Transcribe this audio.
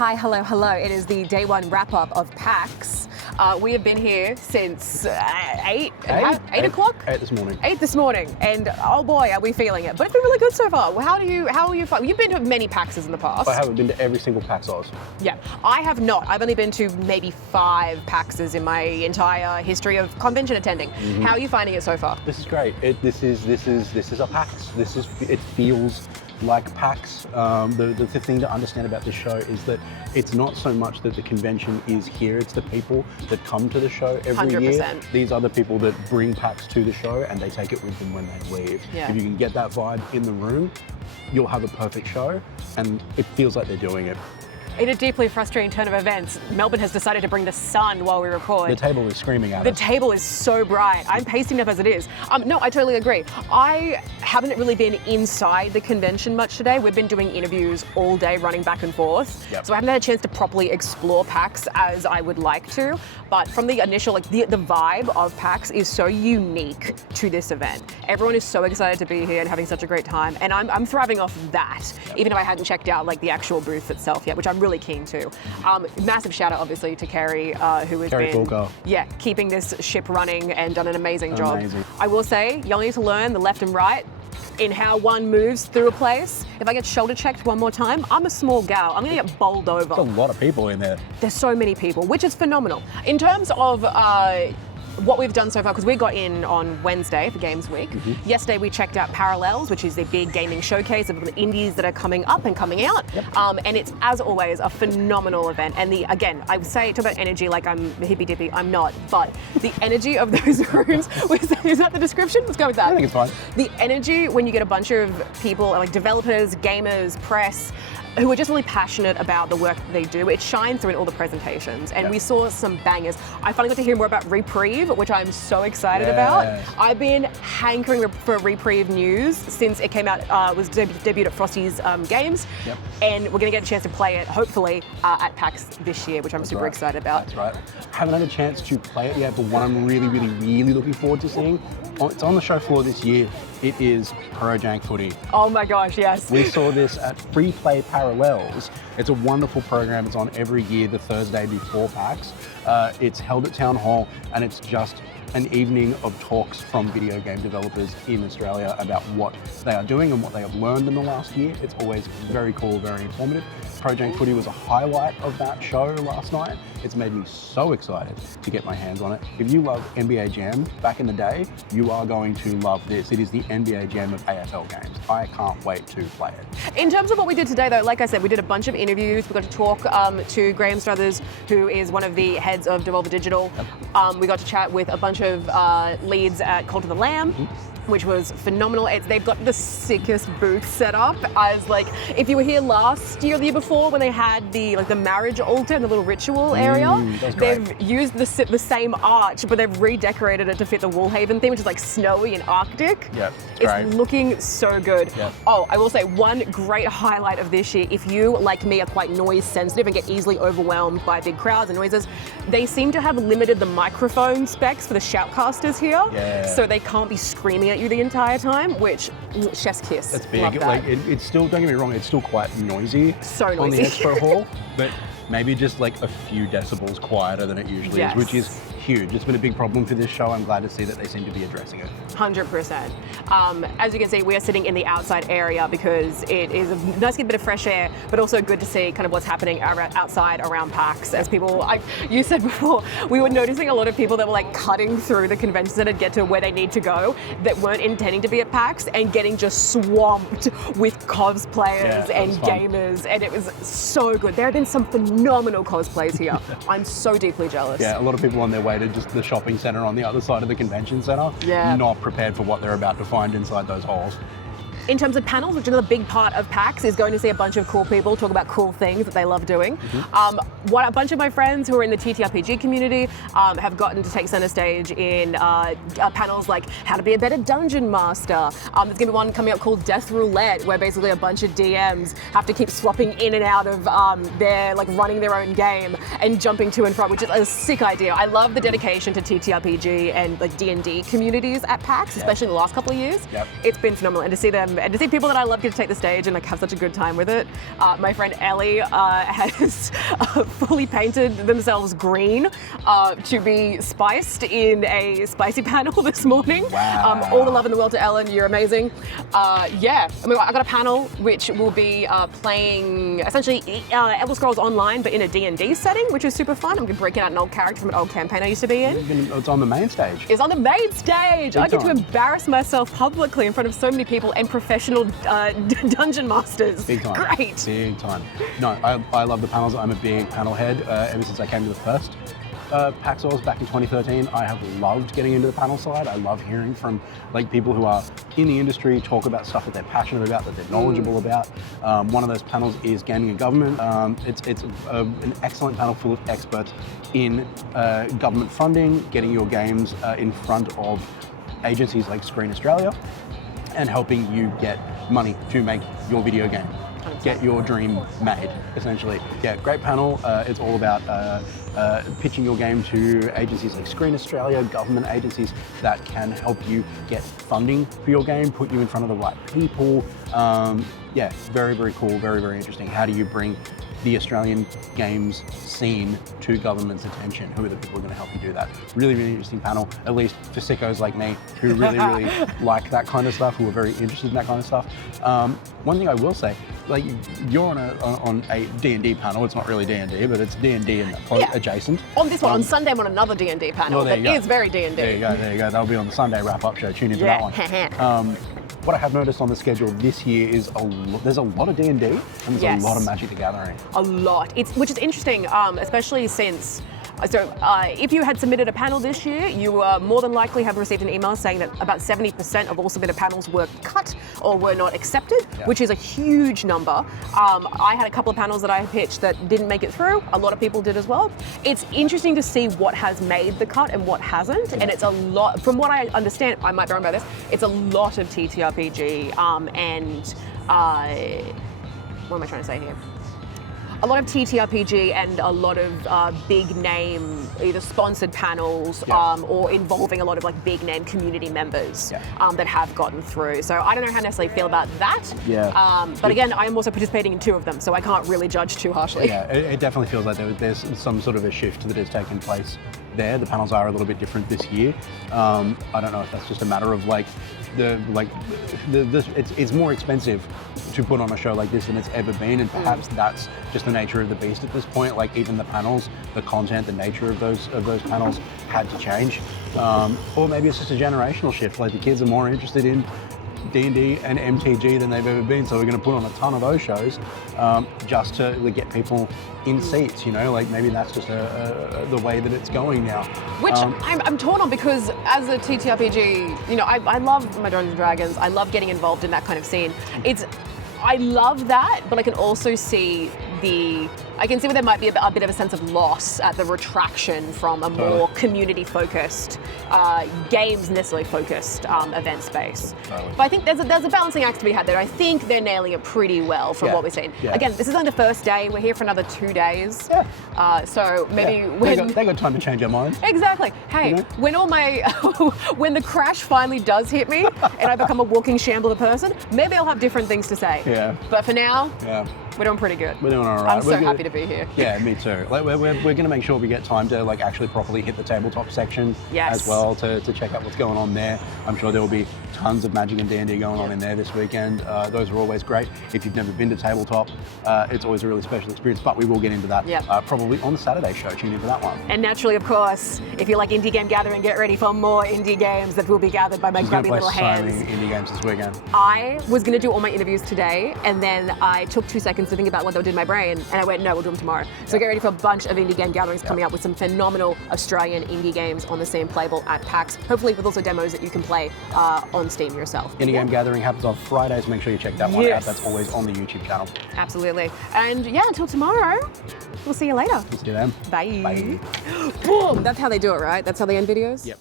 Hi, hello, hello. It is the day one wrap-up of PAX. We have been here since 8 o'clock? 8 this morning. 8 this morning, and oh boy, are we feeling it. But it's been really good so far. How are you You've been to many PAXs in the past. I haven't been to every single PAX AUS. Yeah, I have not. I've only been to maybe 5 PAXs in my entire history of convention attending. Mm-hmm. How are you finding it so far? This is great. This is a PAX. It feels like PAX. The thing to understand about this show is that it's not so much that the convention is here, it's the people that come to the show every 100%. year. These are the people that bring PAX to the show and they take it with them when they leave. Yeah. If you can get that vibe in the room, you'll have a perfect show, and it feels like they're doing it. In a deeply frustrating turn of events, Melbourne has decided to bring the sun while we record. The table is screaming at us. The table is so bright. I'm pasting up as it is. No, I totally agree. I haven't really been inside the convention much today. We've been doing interviews all day, running back and forth. Yep. So I haven't had a chance to properly explore PAX as I would like to. But from the initial, the vibe of PAX is so unique to this event. Everyone is so excited to be here and having such a great time. And I'm thriving off that, even if I hadn't checked out the actual booth itself yet, which I'm really keen to. Massive shout out obviously to Kerry, who has been keeping this ship running and done an amazing job. I will say, you'll need to learn the left and right in how one moves through a place. If I get shoulder checked one more time, I'm a small gal. I'm gonna get bowled over. There's a lot of people in there. There's so many people, which is phenomenal. In terms of what we've done so far, because we got in on Wednesday for Games Week. Mm-hmm. Yesterday we checked out Parallels, which is the big gaming showcase of the indies that are coming up and coming out. Yep. And it's, as always, a phenomenal event. And again, I would say, talk about energy like I'm hippy dippy, I'm not, but the energy of those rooms, is that the description? Let's go with that. I think it's fine. The energy when you get a bunch of people, like developers, gamers, press, who are just really passionate about the work that they do. It shines through in all the presentations, and we saw some bangers. I finally got to hear more about Reprieve, which I'm so excited about. I've been hankering for Reprieve news since it came out, was debuted at Frosty's Games, and we're gonna get a chance to play it, hopefully, at PAX this year, which I'm super excited about. That's right. Haven't had a chance to play it yet, but what I'm really looking forward to seeing, it's on the show floor this year. It is Pro Jank Footy. Oh my gosh, yes. We saw this at Free Play Parallels. It's a wonderful program. It's on every year, the Thursday before PAX. It's held at Town Hall, and it's just an evening of talks from video game developers in Australia about what they are doing and what they have learned in the last year. It's always very cool, very informative. Pro Jank Footy was a highlight of that show last night. It's made me so excited to get my hands on it. If you love NBA Jam back in the day, you are going to love this. It is the NBA Jam of AFL games. I can't wait to play it. In terms of what we did today though, like I said, we did a bunch of interviews. We got to talk to Graham Struthers, who is one of the heads of Devolver Digital. We got to chat with a bunch of leads at Cult of the Lamb. Which was phenomenal. They've got the sickest booth set up. As if you were here last year or the year before when they had the marriage altar and the little ritual area, they've used the same arch, but they've redecorated it to fit the Woolhaven theme, which is snowy and Arctic. Yeah, it's looking so good. Yep. Oh, I will say one great highlight of this year, if you, like me, are quite noise sensitive and get easily overwhelmed by big crowds and noises, they seem to have limited the microphone specs for the shoutcasters here, so they can't be screaming at you the entire time, which chef's kiss. That's big. Love that. It's still, don't get me wrong, it's still quite noisy. So noisy. On the expo hall, but maybe just a few decibels quieter than it usually is, which is huge. It's been a big problem for this show. I'm glad to see that they seem to be addressing it. 100%. As you can see, we are sitting in the outside area because it is a nice bit of fresh air, but also good to see kind of what's happening outside around PAX. As people, you said before, we were noticing a lot of people that were cutting through the convention center to get to where they need to go that weren't intending to be at PAX and getting just swamped with cosplayers and gamers, and it was so good. There have been some phenomenal cosplays here. I'm so deeply jealous. Yeah, a lot of people on their way to just the shopping center on the other side of the convention center, not prepared for what they're about to find inside those halls. In terms of panels, which another big part of PAX is going to see a bunch of cool people talk about cool things that they love doing. What a bunch of my friends who are in the TTRPG community have gotten to take center stage in panels like how to be a better dungeon master. There's going to be one coming up called Death Roulette, where basically a bunch of DMs have to keep swapping in and out of their running their own game and jumping to and from, which is a sick idea. I love the dedication to TTRPG and D&D communities at PAX, especially in the last couple of years. It's been phenomenal, and to see them and to see people that I love get to take the stage and like have such a good time with it. My friend Ellie has fully painted themselves green to be spiced in a spicy panel this morning. Wow. All the love in the world to Ellen, you're amazing. Yeah, I mean, I got a panel which will be playing essentially Elder Scrolls Online, but in a D&D setting, which is super fun. I'm gonna break out an old character from an old campaign I used to be in. It's on the main stage. It's on the main stage. I get to time. embarrass myself publicly in front of so many people and professional dungeon masters. Big time. Great. Big time. No, I love the panels. I'm a big panel head ever since I came to the first PAX AUS back in 2013. I have loved getting into the panel side. I love hearing from like people who are in the industry, talk about stuff that they're passionate about, that they're knowledgeable about. One of those panels is gaming and government. It's an excellent panel full of experts in government funding, getting your games in front of agencies like Screen Australia, and helping you get money to make your video game. Get your dream made, essentially. Yeah, great panel. It's all about pitching your game to agencies like Screen Australia, government agencies that can help you get funding for your game, put you in front of the right people. Yeah, very, very cool, very, very interesting. How do you bring the Australian games scene to government's attention? Who are the people who are going to help you do that? Really, really interesting panel, at least for sickos like me who really, really like that kind of stuff, who are very interested in that kind of stuff. One thing I will say, like you're on a D&D panel. It's not really D&D, but it's D&D and adjacent. On this one, on Sunday, I'm on another D&D panel that is very D&D. There you go, there you go. That'll be on the Sunday wrap-up show. Tune into that one. What I have noticed on the schedule this year is there's a lot of D&D and there's a lot of Magic the Gathering. A lot, which is interesting, especially since, if you had submitted a panel this year, you more than likely have received an email saying that about 70% of all submitted panels were cut or were not accepted, which is a huge number. I had a couple of panels that I pitched that didn't make it through. A lot of people did as well. It's interesting to see what has made the cut and what hasn't, and it's a lot, from what I understand, I might be wrong about this, it's a lot of TTRPG and what am I trying to say here? A lot of TTRPG and a lot of big name, either sponsored panels or involving a lot of like big name community members that have gotten through. So I don't know how I necessarily feel about that. But again, I am also participating in two of them, so I can't really judge too harshly. Yeah, it definitely feels like there's some sort of a shift that has taken place there. The panels are a little bit different this year. I don't know if that's just a matter of it's more expensive to put on a show like this than it's ever been, and perhaps that's just the nature of the beast at this point. Like even the panels, the content, the nature of those panels had to change, or maybe it's just a generational shift. Like the kids are more interested in D&D and MTG than they've ever been, so we're going to put on a ton of those shows just to get people in seats, you know, like maybe that's just the way that it's going now. Which I'm torn on, because as a TTRPG, you know, I love my Dungeons & Dragons, I love getting involved in that kind of scene. I love that, but I can also see I can see where there might be a bit of a sense of loss at the retraction from a more community-focused, games necessarily focused event space. But I think there's a balancing act to be had there. I think they're nailing it pretty well from what we've seen. Again, this is only the first day. We're here for another 2 days. So maybe when they got time to change their minds. Exactly. Hey, you know? When all my when the crash finally does hit me and I become a walking shamble of a person, maybe I'll have different things to say. But for now, we're doing pretty good. We're doing all right. I'm so happy to be here. Yeah, me too. Like we're going to make sure we get time to like actually properly hit the tabletop section as well to check out what's going on there. I'm sure there will be tons of Magic and D&D going on in there this weekend. Those are always great. If you've never been to tabletop, it's always a really special experience. But we will get into that probably on the Saturday show. Tune in for that one. And naturally, of course, if you like indie game gathering, get ready for more indie games that will be gathered by my grubby little hands. So many indie games this weekend. I was going to do all my interviews today, and then I took 2 seconds to think about what they would do in my brain, and I went, no, we'll do them tomorrow. So get ready for a bunch of indie game gatherings coming up with some phenomenal Australian indie games on the same playable at PAX. Hopefully with also demos that you can play on Steam yourself. Indie game gathering happens on Fridays. Make sure you check that one out. That's always on the YouTube channel. Absolutely. And yeah, until tomorrow, we'll see you later. We'll see you then. Bye. Bye. Boom! That's how they do it, right? That's how they end videos? Yep.